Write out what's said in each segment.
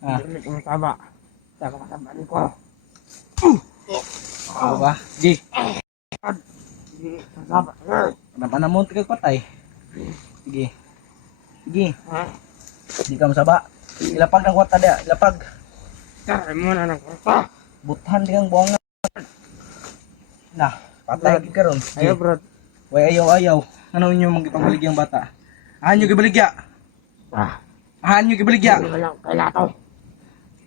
Dili ko masaba. Saka masabahan ko. Ano ba? Di. Dili masaba. Naman mo tigag patay. Sige. Sige. Ha? Di ka masaba. Ilapag ng kwata dia. Ilapag. Kaya mo na ng kwarta. Buthan di kang buwang na. Patay gid karon. Ayo bro. Way ayaw. Ano nyo magipabalik yung bata? Ahan nyo gibaligya. Ahan nyo gibaligya. Wala kaya to.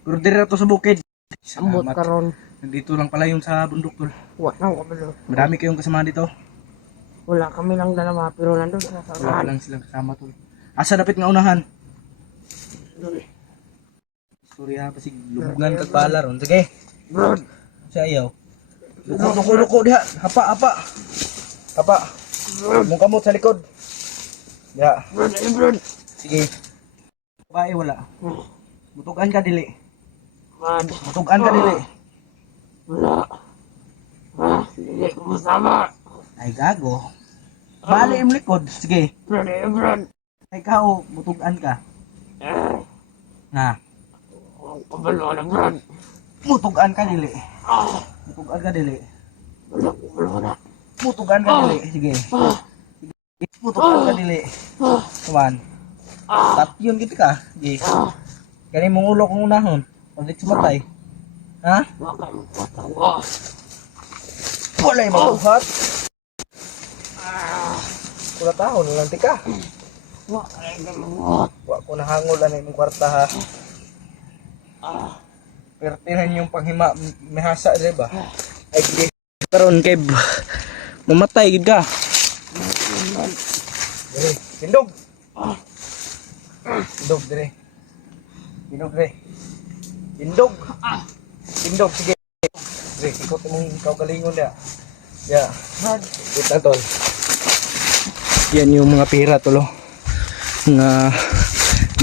Pero dire to sa bukid. Ambot Salamat. karon. Nandito lang pala yung sa bundok tol. Wala ko kabalo. Marami kayong kasama dito. Wala kami lang dalawa pero nandun sa Wala sanahan. lang silang kasama tol. Asa dapit nga unahan? Storya pa sig lubungan kag bala ron. Sige. Bro. Sa ayaw. Luko diha. Hapa. Mong kamot sa likod. Ya. Bro. Sige. Bae wala. Butugan ka dili. Mad. Butugan ka dili. Wala. Dili ko masama. Ay gago. Bali im likod. Sige. Bro. Ay ikaw, butugan ka. Na. Kabalo na bro. Butugan ka dili. Butugan ka dili. Wala. Butugan ka dili. Sige. Butugan ka dili. Kuman. Tatyon gitu ka. Sige. Kani mong ulo kong unahon. Paglit sumatay. Ha? Wala mo patawa. Walay mabuhat. Kula tahon lang tika. Wala mo. Wa ko nahangol ani imong kwarta ha. Pertinan yung panghima mihasa dire ba? Ay gidi. Karon kay mamatay gid ka. Dire, tindog. Tindog dire. Tindog sige. Dire, ikot mong ikaw galingon dia. Ya. Kita tol. Yan yung mga pira tolo. Nga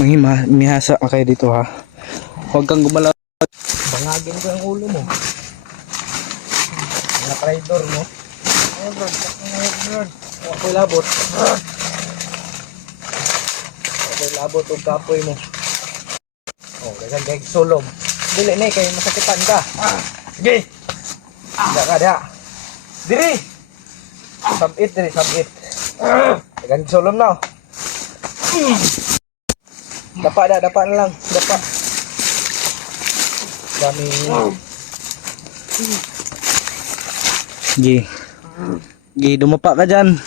manghima mihasa ka kayo dito ha. Huwag kang gumalaw. Bangagin ko ang ulo mo. Mga traidor mo. Ayun bro. Ako'y labot. Ako'y labot o kapoy mo. Oh, ganyan kay sulog. Dili na kay masakitan ka. Sige. Dia. Diri. Sabit diri, sabit. Ganyan sulom na. Dapat na lang. Dapat. Dami. Gi, dumapa ka dyan.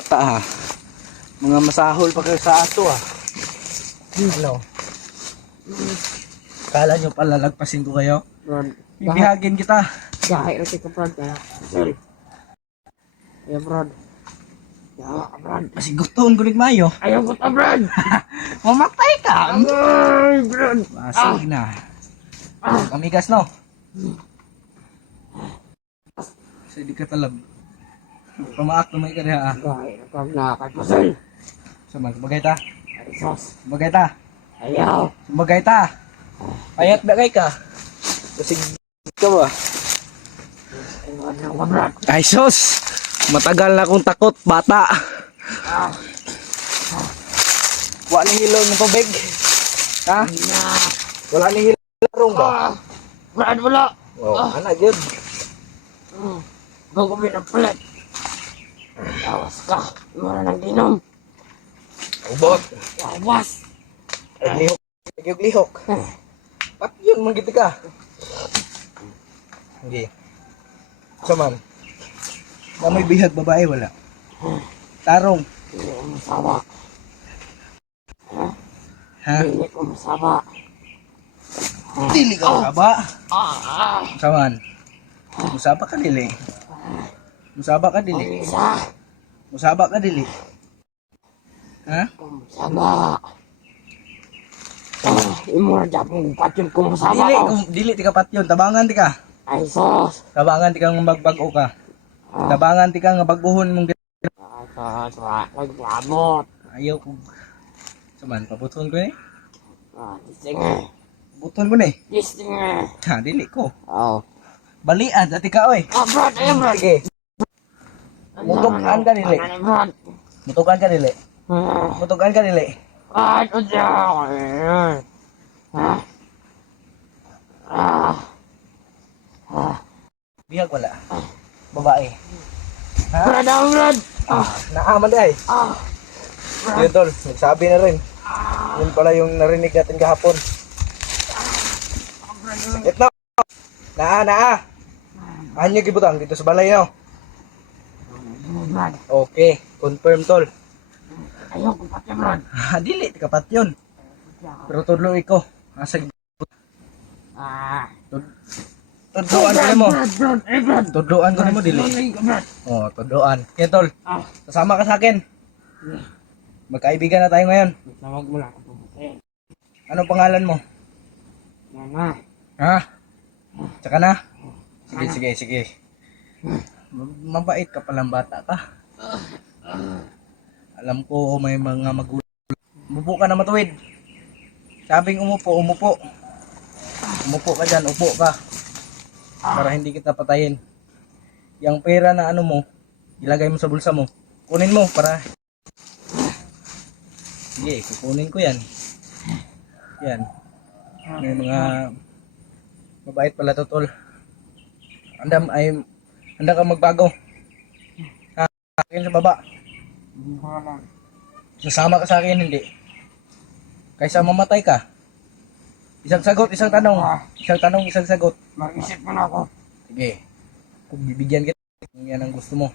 Bata ha. Mga masahol pa kayo sa ato ha. Ano? Kala nyo palalagpasin ko kayo? Bro. Bibihagin kita. Gahit rati ka bro. Sorry. Ayo bro. Ya bro. Kasi gustuhon ko mayo. Ayaw ko ta bro. Mamatay ka. Ay bro. Masig na. Kamigas no? Kasi di ka talab. Pamaak na may ka diha. Gahit ka nakakasal. Samag, bagay ta. Ay sos. Bagay ta. Ayaw. Bagay ta. Payat bagay ka. Kasi ka ba? Ayaw ko bro. Ay sus. Matagal na akong takot, bata. Wala ni hilong ng tubig. Ha? Wala ni hilong ba? Brad wala. Oh, anak yun. Gagawin ang palit. Tawas ka. Mura ng dinom. Ubot. Tawas. Lihok. Lihok. Pat yun, manggiti ka. Hindi. Saman. May bihag babae, wala. Tarong. Hindi ko masawa. Ha? Hindi ko masawa. Dili ka masaba. Saman. Musaba ka dili. Musaba ka dili. Isa. Musaba ka dili. Ha? Masawa. Imo na dapong patyon ko masawa Dili, ko. dili ti ka patyon, tabangan ti ka. Ay sos. Tabangan ti ka ng magbago ka. Tabangan ti ka nga baguhon mong Naglamot. ayaw ko. Saman, pabuton ko ni. Gising eh. Buton ko ni. Gising eh. Ha, dili ko. Oh. Balian, dati ka oy. Brad, ayo Brad. Sige. Mutukan ka dili. Brad. Mutukan ka dili. Mutukan ka dili. Ano siya? Bihag wala. Babae. Ha? Brad, Brad! Naaman ay. Yun tol, nagsabi na rin. Yun pala yung narinig natin kahapon. Sakit na. Naa. Anyo gibutang dito sa balay no. Brad, Okay, confirm tol. ayoko pati, Brad. Dili, kapat yun. Pero tudlo iko. Asag tudloan ko mo. Brad. Tudloan ko mo dili. Brad. Oh, tudloan. Yan tol. Sasama ka sa akin. Magkaibigan na tayo ngayon. Tawag mo lang ako. Ano pangalan mo? Mama. Ha? Tsaka na? Sige. Mabait ka palang bata ka. Alam ko may mga magulang. Umupo ka na matuwid. Sabing umupo. Umupo ka dyan, upo ka. Para hindi kita patayin. Yung pera na ano mo, ilagay mo sa bulsa mo. Kunin mo para... Sige, kukunin ko yan. Yan. May mga... Mabait pala to tol. Handa ka magbago. Ha? Akin sa baba. Sasama ka sa akin, hindi. Kaysa mamatay ka. Isang sagot, isang tanong. Isang tanong, isang sagot. Mag-isip mo na ako. Sige. Kung bibigyan kita, kung yan ang gusto mo.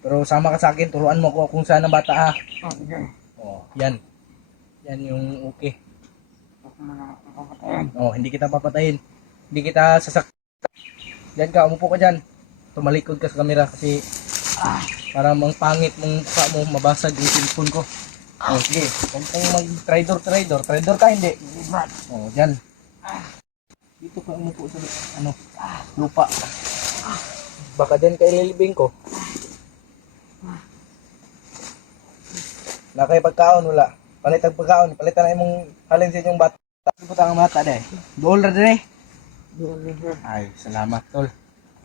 Pero sama ka sa akin, turuan mo ko kung saan ang bata ha. Sige. Oh, yan. Yan yung okay. Ako na lang ako papatayin. Oh, hindi kita papatayin. Hindi kita sasak. Diyan ka, umupo ka dyan. Tumalikod ka sa camera kasi para mang pangit mong mukha mo mabasag yung cellphone ko. Oh, sige. Huwag kang mag-tridor. Tridor ka, hindi. Brad. Oh, dyan. Dito ka umupo sa lupa. Baka dyan ka ililibing ko. Na kayo pagkaon, wala. Palit ang pagkaon. Palitan na imong halin sa inyong bata. Puta ang mata, de. Dool na din eh. Ay, salamat tol.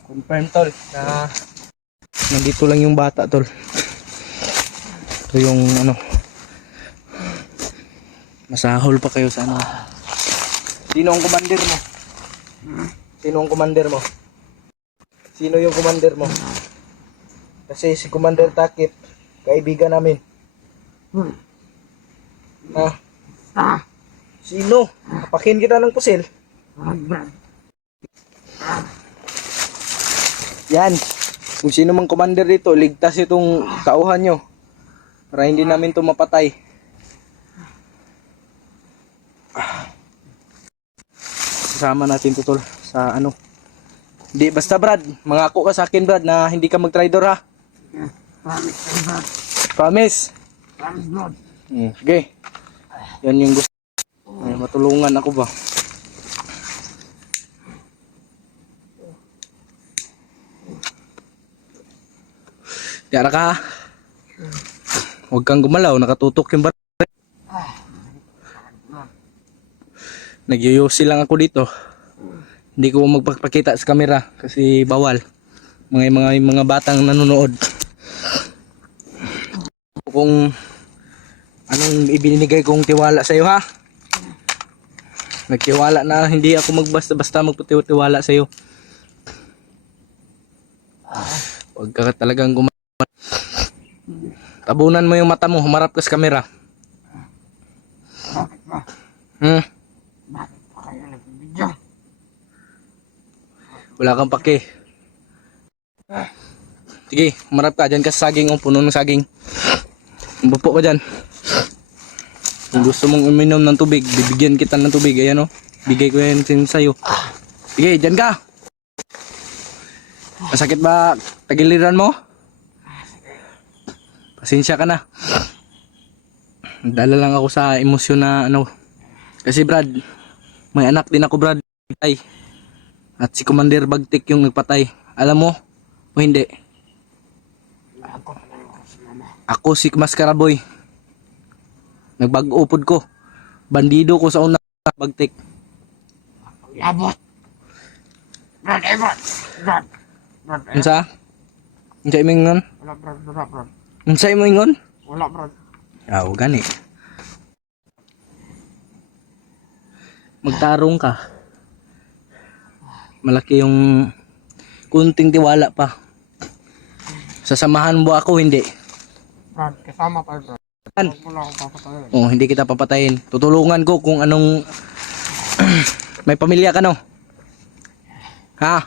Confirm tol na nandito lang yung bata tol. Ito yung masahol pa kayo sa Sino ang commander mo? Sino ang commander mo? Sino yung commander mo? Kasi si Commander Takip, kaibigan namin. Ha? Sino? Kapakin kita ng pusil. Brad. Yan. Kung sino mang commander dito, ligtas itong tauhan nyo. Para hindi namin ito mapatay. Kasama natin to tol sa Hindi, basta Brad, mangako ka sa akin Brad na hindi ka mag-tridor ha. Promise, Brad. Promise? Promise, Brad. Sige. Yan yung gusto. Ay, matulungan ako ba? Tiyara ka. Huwag kang gumalaw, nakatutok yung bar. Nagyoyosi lang ako dito. Hindi ko magpapakita sa camera kasi bawal. Mga batang nanonood. Kung anong ibinigay kong tiwala sa iyo ha. Nagtiwala na hindi ako magbasta-basta magpatiwala sa iyo. Huwag ka talagang tabunan mo yung mata mo, humarap ka sa camera. Bakit ba? Bakit pa kayo nagbibidyo? Wala kang pake. Sige, humarap ka. Dyan ka sa saging, puno ng saging. Bupo ka dyan. Kung gusto mong uminom ng tubig, bibigyan kita ng tubig. Ayan o, bigay ko yan sa'yo. Sige, dyan ka. Masakit ba tagiliran mo? Pasensya ka na. Dala lang ako sa emosyon na Kasi Brad, may anak din ako Brad. At si Commander Bagtik yung nagpatay. Alam mo o hindi? Ako si Maskaraboy. Nagbag-upod ko. Bandido ko sa unang Bagtik. Labot. Brad, Brad. Unsa? Unsa mo ingon? Wala, Brad. Unsa mo ingon? Wala, Brad. Gani. magtarong ka. Malaki yung kunting tiwala pa. Sasamahan mo ako, hindi. Brad, kasama pa bro. An? Huwag mo lang ako papatayin. Oh, hindi kita papatayin. Tutulungan ko kung anong may pamilya ka no? Ha?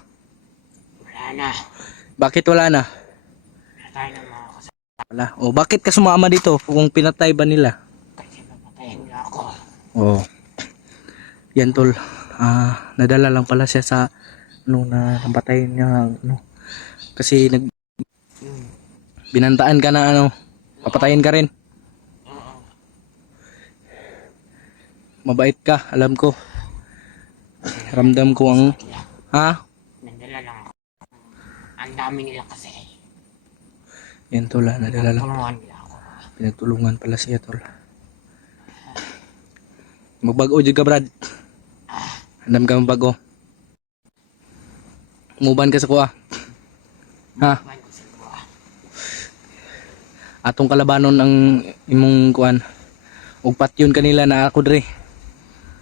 Wala na. Bakit wala na? Patay na mga kasama. Wala. Oh, bakit ka sumama dito kung pinatay ba nila? Kasi napatayin niya ako. Oh. Yan tol. Nadala lang pala siya sa na napatayin niya kasi binantaan ka na papatayin ka rin. Mabait ka, alam ko. Ramdam ko ang Nandala lang ako. Ang dami nila kasi. yan tol, nadala lang. Tulungan nila ako. Pinagtulungan pala siya tol. Magbago jud ka Brad. Andam ka magbago. Muban ka sa kuha. Ha? Atong kalabanon ang imong kuan. Ug patyon kanila na ako dre.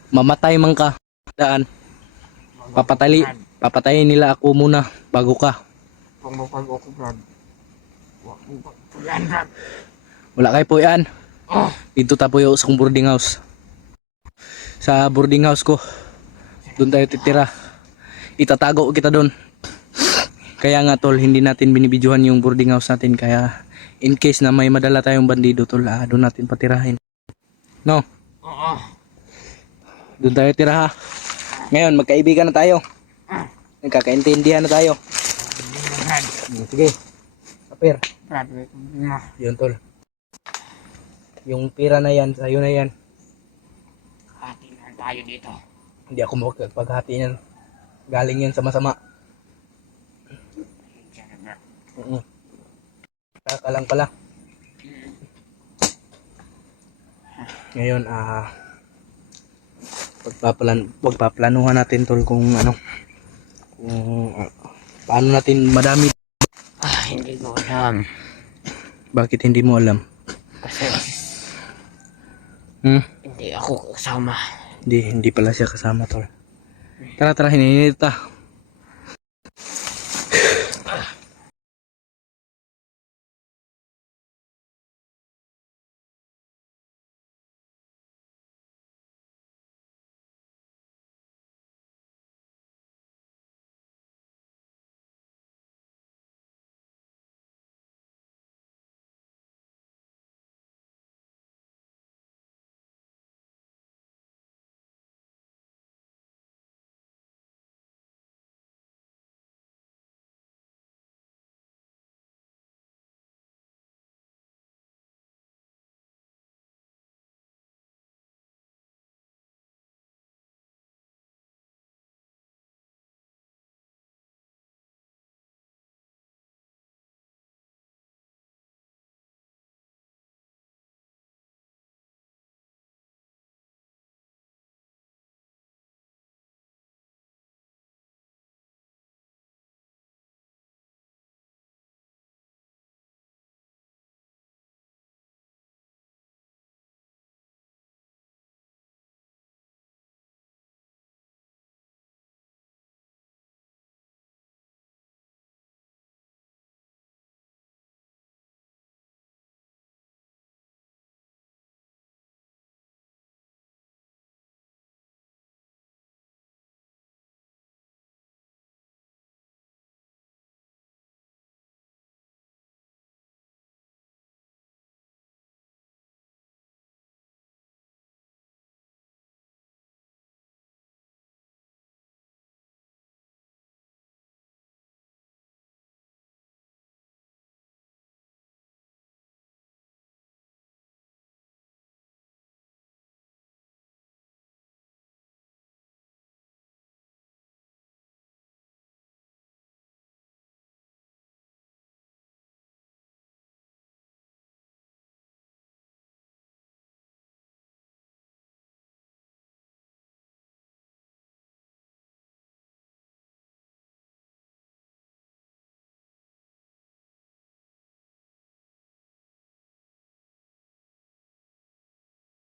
Mamatay man ka. Daan. Papatayin nila ako muna bago ka. Huwag mo pag ako, Brad. Huwag mo pag yan, Brad. Wala kay po yan. Dito tayo sa kong boarding house. Sa boarding house ko. Doon tayo titira. Itatago kita doon. Kaya nga tol, hindi natin binibidyohan yung boarding house natin. Kaya in case na may madala tayong bandido tol, doon natin patirahin. No? Oo. Doon tayo tira ha. Ngayon, magkaibigan na tayo. Nagkakaintindihan na tayo. Brad. Sige. Kapir. Brad, wait mo. Yun tol. Yung pira na yan, sa'yo na yan. Hati na tayo dito. Hindi ako makapag-paghati yan. Galing yan sa masama. Ka lang pala. Ngayon, pagpaplanuhan natin tol kung paano natin madami. Hindi ko alam. Bakit hindi mo alam? Kasi Hmm? hindi ako kasama. Hindi pala siya kasama tol. Tara, hininita.